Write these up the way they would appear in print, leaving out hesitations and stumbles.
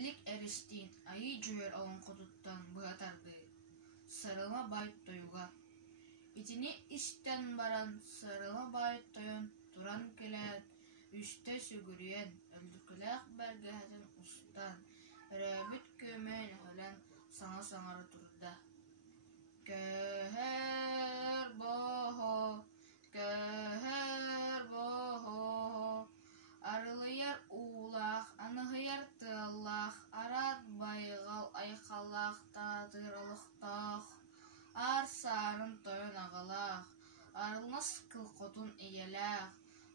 Билик эристин айы жүйөр олын кутуттан быатарды. Сарыла байт тоюга. Итини истен баран сарыла байт тойон туран келет, үсте сүгүрүен, өлдүкүлээх бэргэхэтин устан, рэбит көмөн хөлен саңа-саңары турда. Көһөр бохо, арылыяр уулах, аныһыяр тыаллах, арат байгал айхаллах, таатыралыхтах, ар сарын тойон агалах, арылмас кылкотун иелах,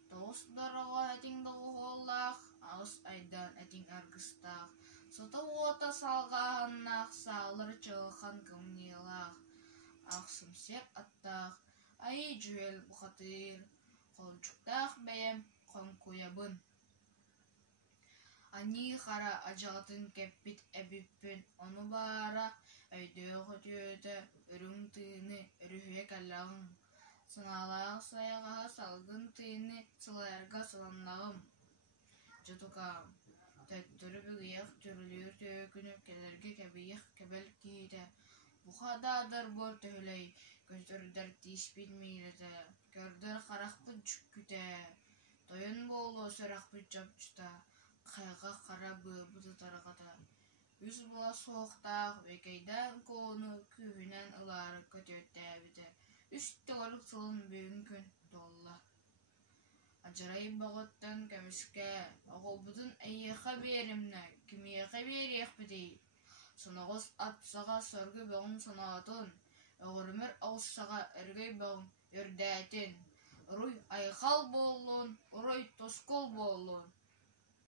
тоғыс дорого этиң доғуоллах, агыс айдан этиң аргыстах, сота уота салгаһаннах, саалыр чылыхан кымниылах, ақсымсер аттах, айы жүйел бухатыр, қолчуктах бәйем қонкуябын. Ани хара ажағытын кеппит әбіппін, оны бара өйдөғы түйөті, үрің тыыны, үрүхе кәллағым. Сыналағы сайаға салгын тыыны, сылайырға сыланнағым. Жотукам, төттөрі бүгіяқ түрілер түйөкіні, келерге кәбейіқ кәбәл кейді. Бұқададыр бұр төхілей, көздөрдер тиіс білмейледі, көрдір қарақпыт жүккіте, тойын болу сөрақпыт жапчыта, қайға қара бұбыты тарғата. Үз бұла соқтақ, векейден кону күйінен ылары көтөтті әбіті, үсті ғырық сылын бүйін күн долла. Ажырай бағыттан көміске, оғылбытын әйеқа берімні, кімеқа береқ бідей. Сонағыз атсаға сөргі бағын санағатын, оғырмыр ауысаға әргей бағын өрдәтін. Ұруй айқал болуын, ұруй тоскол болуын.